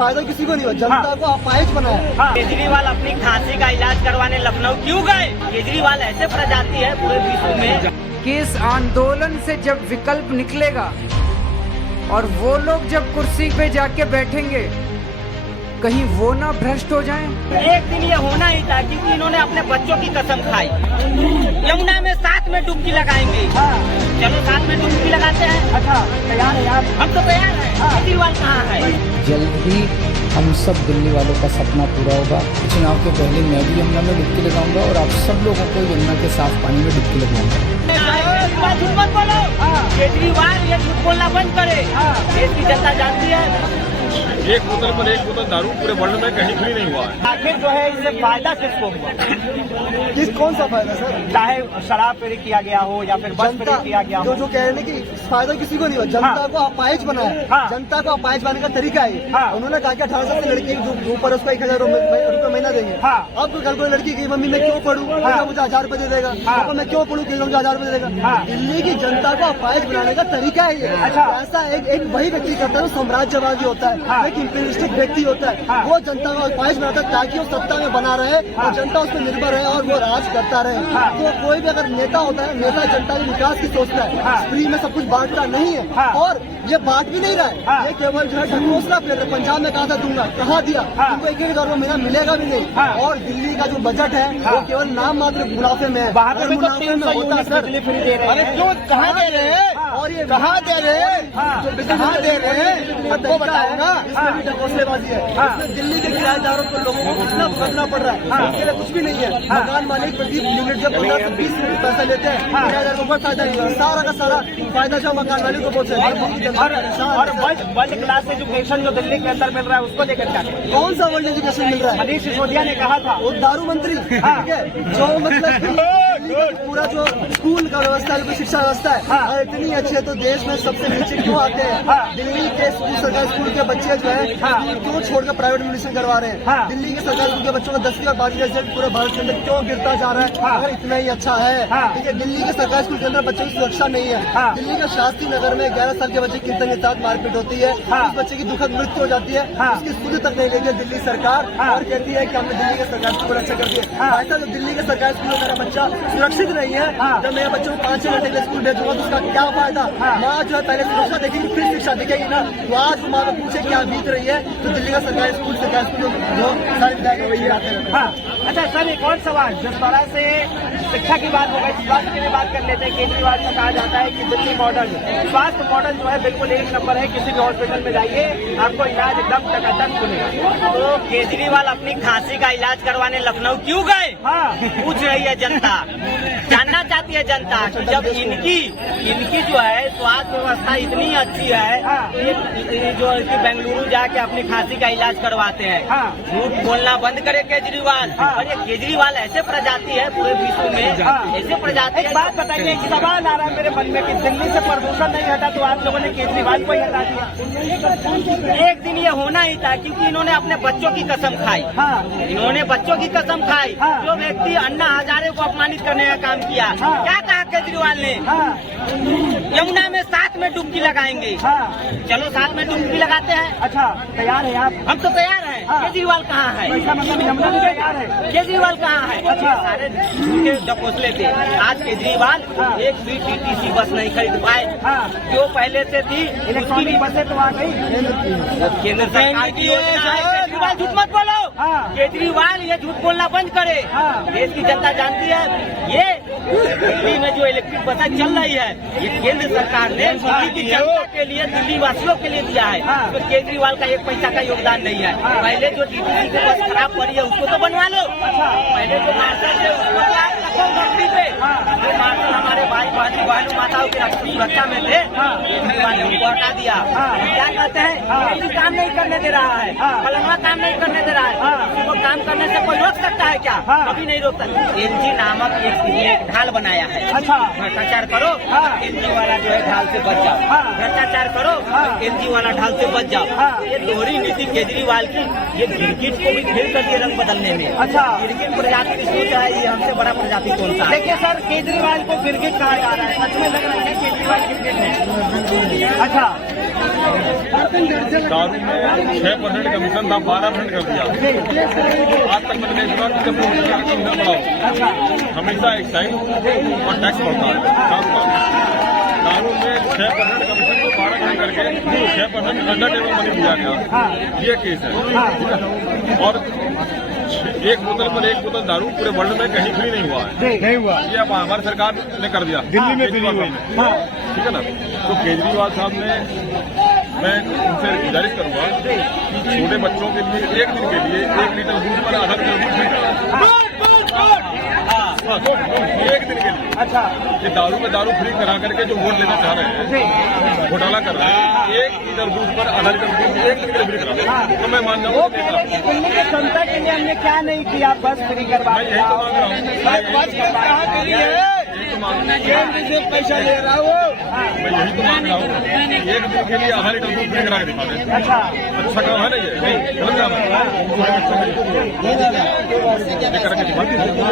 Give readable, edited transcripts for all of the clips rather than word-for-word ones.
फायदा किसी को नहीं हुआ, जनता को अपाहिज बनाया। केजरीवाल अपनी खांसी का इलाज करवाने लखनऊ क्यों गए? केजरीवाल ऐसे प्रजाति है पूरे विश्व में कि इस आंदोलन से जब विकल्प निकलेगा और वो लोग जब कुर्सी पे जाके बैठेंगे, कहीं वो ना भ्रष्ट हो जाएं। एक दिन ये होना ही था, क्योंकि इन्होंने अपने बच्चों की कसम खाई। यमुना में साथ में डुबकी लगाएंगे। चलो साथ में डुबकी लगाते हैं। अच्छा तैयार है आप? हम तो तैयार हैं। केजरीवाल कहाँ है? जल्द ही हम सब दिल्ली वालों का सपना पूरा होगा। चुनाव के पहले मैं भी यमुना में डुबकी लगाऊंगा और आप सब लोगों को यमुना के साफ पानी में डुबकी लगाऊंगा। झूठ मत बोलो। केजरीवाल ये झूठ बोलना बंद करे। देश की जनता जानती है एक बोतल पर एक बोतल दारू पूरे वर्ल्ड में कहीं भी नहीं हुआ है। आखिर जो है इससे फायदा किसको हुआ? कौन सा फायदा सर? चाहे शराब पेरी किया गया हो या फिर बस पेरी किया गया हो। जो कह रहे हैं कि फायदा किसी को नहीं हुआ, जनता को अपाहिज बनाया। जनता को अपाहिज बनाने का तरीका है। उन्होंने कहा कि 18 साल की लड़की जो ऊपर उसको 1000 रुपये महीना देंगे। अब कल को लड़की की मम्मी मैं क्यों पढ़ूँ, मुझे 1000 रुपये दे देगा। पापा मैं क्यों पढ़ूँ, मुझे 1000 रुपये दे देगा। दिल्ली की जनता को अपाहिज बनाने का तरीका है ये। ऐसा एक वही व्यक्ति करता है, साम्राज्यवादी होता है, एक इंपीरियलिस्टिक व्यक्ति होता है। वो जनता को अपाहिज बनाता है ताकि वो सत्ता में बना रहे और जनता उस पर निर्भर रहे और वो राज करता रहे। तो कोई भी अगर नेता होता है, नेता जनता के विकास की सोचता है, फ्री में सब कुछ बांटता नहीं है। और ये बांट भी नहीं रहा है, ये केवल जो है ढकोसला फिर रहा है। पंजाब में कहा था दूंगा, कहा दिया, तुमको 1,000 रुपये महीना मिलेगा भी नहीं। और दिल्ली का जो बजट है वो केवल नाम मात्र मुनाफे में है। मुनाफे में होता है सर। अरे क्यों, कहाँ दे रहे हैं? और ये कहाँ दे रहे हैं? कहाँ दे रहे हैं आपको बताओ ना। इसमें भी ढकोसलेबाजी है। इसमें दिल्ली के किराएदारों को लोगों को कितना भरना पड़ रहा है, उसके लिए कुछ भी नहीं है। मकान मालिक प्रति यूनिट जब 15 से 20 मिनट पैसा लेते हैं, किराएदार को कोई फायदा नहीं है। सारा का सारा फायदा जो मकान मालिक को पहुंचे। और वर्ल्ड क्लास एजुकेशन जो दिल्ली के अंदर मिल रहा है उसको लेकर क्या? कौन सा वर्ल्ड एजुकेशन मिल रहा है? मनीष सिसोदिया ने कहा था, वो दारू मंत्री, ठीक है, जो मतलब पूरा जो स्कूल का व्यवस्था है, शिक्षा व्यवस्था है इतनी अच्छी है, तो देश में सबसे नीचे क्यों आते हैं? दिल्ली के स्कूल, सरकारी स्कूल के बच्चे जो है क्यों छोड़कर प्राइवेट में एडमिशन करवा रहे हैं? दिल्ली के सरकारी स्कूल के बच्चों का 10वीं और 12वीं रिजल्ट पूरे भारत के अंदर क्यों गिरता जा रहा है? अगर इतना ही अच्छा है, ठीक है, दिल्ली के सरकारी स्कूल के अंदर बच्चों की सुरक्षा नहीं है। दिल्ली के शास्त्री नगर में 11 साल के बच्चे कीर्तन के साथ मारपीट होती है, उस बच्चे की दुखद मृत्यु हो जाती है, उसकी सुध तक नहीं लेती दिल्ली सरकार और कहती है कि हमने दिल्ली के सरकारी स्कूल अच्छा कर दिया। ऐसा जो दिल्ली के सरकारी स्कूल में मेरा बच्चा सुरक्षित नहीं है, जब मेरे बच्चों को 5-6 घंटे के स्कूल भेजूंगा तो उसका क्या फायदा? माँ जो है पहले सुरक्षा देखेगी फिर शिक्षा दिखेगी ना। तो आज माँ को पूछे क्या बीत रही है, तो दिल्ली का सरकारी स्कूल जो सारे विधायक वही आते हैं। अच्छा सर, एक और सवाल, जिस तरह से शिक्षा की बात हो गई, स्वास्थ्य की भी बात कर लेते हैं। केजरीवाल से कहा जाता है कि दिल्ली मॉडल स्वास्थ्य मॉडल जो है बिल्कुल एक नंबर है। किसी भी हॉस्पिटल में जाइए आपको इलाज एकदम टकाटक मिलेगा। तो केजरीवाल अपनी खांसी का इलाज करवाने लखनऊ क्यों गए? पूछ रही है जनता, जानना चाहती है जनता। जब इनकी जो है स्वास्थ्य व्यवस्था इतनी अच्छी है, जो बेंगलुरु जाके अपनी खांसी का इलाज करवाते हैं। झूठ बोलना बंद करे केजरीवाल। और ये केजरीवाल ऐसे प्रजाति है पूरे विश्व में, ऐसे प्रजाति। एक बात बताइए, एक सवाल आ रहा है मेरे मन में कि दिल्ली से प्रदूषण नहीं हटा तो आप लोगों ने केजरीवाल को ही हटा दिया। एक दिन ये होना ही था, क्योंकि इन्होंने अपने बच्चों की कसम खाई। इन्होंने बच्चों की कसम खाई। जो व्यक्ति अन्ना हजारे को अपमानित करने का काम किया, क्या कहा केजरीवाल ने? यमुना में साथ में डुबकी लगाएंगे। चलो साथ में डुबकी लगाते हैं। अच्छा तैयार है आप? हम तो तैयार हैं। केजरीवाल कहाँ है? मतलब यमुना में तैयार है। केजरीवाल कहाँ है? अच्छा, सारे झूठे ढकोसले थे। आज केजरीवाल एक भी टीटीसी बस नहीं खरीद पाए, जो पहले से थी। इलेक्ट्रॉनिक बसें तो आ गई केंद्र सरकार की योजना है। केजरीवाल झूठ मत बोलो। केजरीवाल ये झूठ बोलना बंद करे। देश की जनता जानती है ये दिल्ली में जो इलेक्ट्रिक बसें चल रही है, ये केंद्र सरकार ने दिल्ली की जनता के लिए, दिल्ली वासियों के लिए दिया है। तो केजरीवाल का 1 पैसा का योगदान नहीं है। पहले जो टीटीसी की बस खराब पड़ी है उसको तो बनवा लो। पहले जो मार्शल थे उसको तो आप रखो नौकरी पे। जो मार्शल हमारे भाई बहनों माताओं की सुरक्षा में थे, केजरीवाल ने उनको हटा दिया। क्या कहते हैं, काम नहीं करने दे रहा है, फलाना काम नहीं करने दे रहा है। किसी को काम करने से कोई रोक सकता है क्या? कभी नहीं रोकता। एलजी नामक एक ढाल बनाया है। अच्छा, भ्रष्टाचार करो एलजी वाला जो है ढाल से बच जाओ। भ्रष्टाचार करो एलजी वाला ढाल से बच जाओ। ये दोहरी नीति केजरीवाल की, ये गिरगिट को भी खेल कर दिए रंग बदलने में। अच्छा, गिरगिट प्रजाति की सोच है, ये हमसे बड़ा प्रजाति कौन सा? देखिए सर, केजरीवाल को गिरगिट कहा जा रहा है, सच में लग रहा है केजरीवाल गिरगिट है। अच्छा, दारू में 6% कमीशन था, 12% कर दिया। आज तक मैंने इस बार कमीशन बढ़ाओ, हमेशा एक्साइज और टैक्स बढ़ता है। दारू में 6% कमीशन को 12% करके 6% अंडर टेबल मनी दिया गया, ये केस है। और एक बोतल पर एक बोतल दारू पूरे वर्ल्ड में कहीं फ्री नहीं हुआ है, नहीं हुआ। ये अब हमारी सरकार ने कर दिया, दिल्ली में फ्री हुई। ठीक है ना। तो केजरीवाल साहब ने, मैं उनसे गुजारिश करूंगा कि छोटे बच्चों के लिए एक दिन के लिए 1 लीटर दूध पर आधा लीटर दूध फ्री करें। एक दिन के लिए। अच्छा, ये दारू में दारू फ्री करा करके जो वोट लेना चाह रहे हैं, घोटाला कर रहे हैं, 1 लीटर दूध पर आधा लीटर दूध 1 लीटर फ्री करा, तो मैं मान वो जाऊँ कह रहे कि दिल्ली की जनता के लिए हमने क्या नहीं किया, बस फ्री करवा मैं यही तो मांग रहा हूँ, केंद्र से पैसा ले रहा हूँ। मैं यही तो मांग रहा हूँ, 1 दिन के लिए आधा लीटर दूध फ्री करा के दिखा दें। अच्छा, अच्छा काम है ना, ये गलत काम है।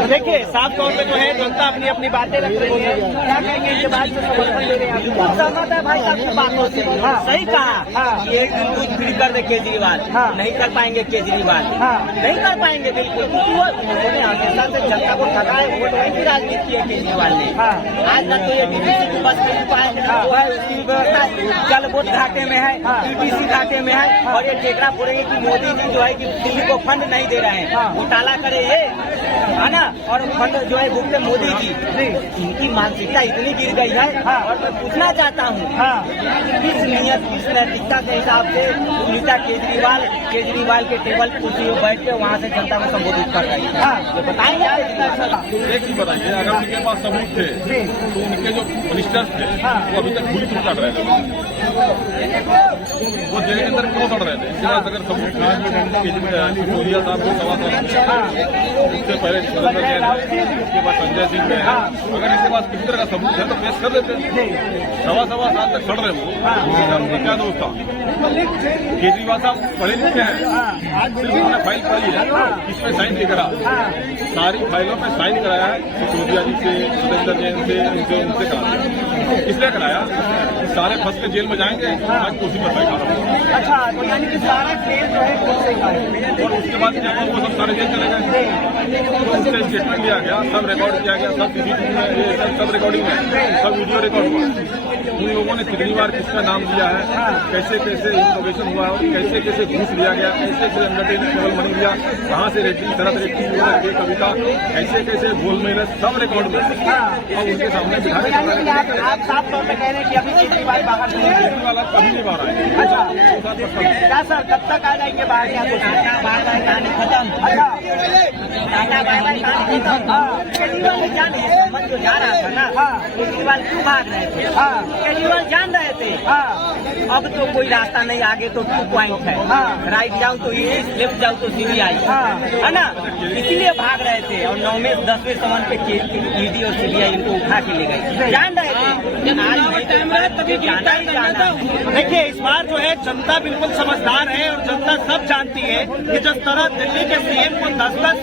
देखिए साफ तौर पे जो है जनता अपनी अपनी बातें रख रही है। क्या कहेंगे इनके बात से समर्थन ले रहे हैं? सहमत है भाई साहब की बातों से? सही कहा कि एक दिन दूध फ्री कर दे केजरीवाल, नहीं कर पाएंगे केजरीवाल, नहीं कर पाएंगे बिल्कुल, क्योंकि वो उन्होंने हमेशा से जनता को ठगा है। वोट वहीं की राजनीति की है केजरीवाल ने। आज तक तो ये डीटीसी की बस नहीं पाए, वो है उसकी व्यवस्था जल बोध घाटे में है, डीटीसी घाटे में है, और ये टेकरा फोड़ेंगे कि मोदी जी जो है कि दिल्ली को फंड नहीं दे रहे हैं, घोटाला करे ये, है ना, और फंड जो है भुगते मोदी जी। इनकी मानसिकता इतनी गिर गई है। और मैं पूछना चाहता हूँ किस नियत किस नैतिकता के हिसाब से सुनीता केजरीवाल के टेबल कुर्सी में बैठ के वहाँ से जनता को संबोधित कर रही है, ये बताएंगे आप? एक ही बताइए, अगर उनके पास सबूत थे तो उनके जो मिनिस्टर्स थे वो अभी तक पुलिस में चढ़ रहे थे, वो जेल के अंदर क्यों चढ़ रहे थे? इसके बाद अगर सबूत था, सोनिया साहब को 1.25 साल, उससे पहले सुरेंद्र जैन है, उसके बाद संजय सिंह है, अगर इनके पास किसी तरह का सबूत है तो पेश कर देते। 1.25 साल तक चढ़ रहे वो, क्या दोस्त था? केजरीवाल साहब पढ़े लिखे हैं, सिर्फ उन्होंने फाइल पढ़ी है, इसमें साइन नहीं करा, सारी फाइलों पे साइन कराया है सिसोदिया जी से, सुरेंद्र जैन से, उनसे कहा। इसलिए कराया सारे फंस के जेल में जाएंगे, आज कुर्सी पर बैठा रहा। अच्छा, तो यानी कि सारा खेल जो है खुद से का है। और उसके बाद क्या हुआ, वो सब सारे जेल चले गए, उनसे स्टेटमेंट लिया गया, सब रिकॉर्ड किया गया, सब सीसीटीवी में, सब रिकॉर्डिंग में, सब वीडियो रिकॉर्ड हुआ। उन लोगों ने कितनी बार किसका नाम दिया है, कैसे कैसे इंफॉर्मेशन हुआ और कैसे कैसे घूस लिया गया, कैसे कैसे अंडरटेकिंग टेबल मनी दिया, कहाँ से रेटिंग शरत रेटिंग ये कविता, कैसे कैसे गोलमेल, सब रिकॉर्ड में और उनके सामने बिठा के आप साफ तौर पे कह रहे हैं कि अभी केजरीवाल बाहर नहीं है। केजरीवाल कभी नहीं बाहर आए। अच्छा, क्या सर कब तक आ जाएंगे बाहर? क्या टाटा बाय बाय कहानी खत्म, अच्छा, टाटा बाय बाय कहानी खत्म। केजरीवाल ने जान मन जो जा रहा था ना, केजरीवाल क्यों भाग रहे थे? केजरीवाल जान रहे थे अब तो कोई रास्ता नहीं, आगे तो 2 पॉइंट है, राइट जाऊँ तो ईडी, लेफ्ट जाऊँ तो सीबीआई, है ना, इसलिए भाग रहे थे। और 9वें 10वें समान पे ईडी और सीबीआई इनको उठा के ले गए, जान रहे थे तभी जाना ही जाना। देखिए इस बार जो है जनता बिल्कुल समझदार है और जनता सब जानती है कि जिस तरह दिल्ली के सीएम को 10-10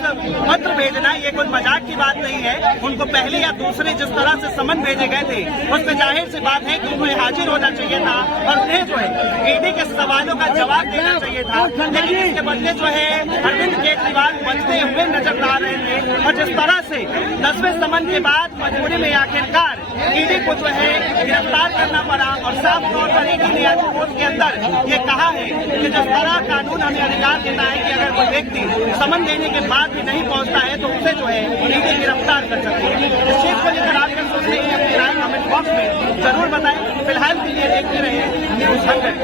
पत्र भेजना ये कोई मजाक की बात नहीं है। उनको पहले या दूसरे जिस तरह से समन भेजे गए थे उसमें जाहिर सी बात है कि उन्हें हाजिर होना चाहिए था और उन्हें जो है ईडी के सवालों का जवाब देना चाहिए था। लेकिन इसके बदले जो है अरविंद केजरीवाल बचते हुए नजर आ रहे थे और जिस तरह से 10वें समन के बाद मजबूरी में आखिरकार ईडी को जो है गिरफ्तार करना पड़ा। और साफ तौर पर ईडी ने आज रिपोर्ट के अंदर ये कहा है कि जिस तरह कानून हमें अधिकार देता है कि अगर कोई व्यक्ति समन देने के बाद भी नहीं पहुंचता है तो उसे जो है ईडी गिरफ्तार कर सकती है। इस चीज को लेकर आप सोचते हैं अपनी राय कमेंट बॉक्स में जरूर बताएं। फिलहाल के लिए देखते रहे न्यूज़ 100।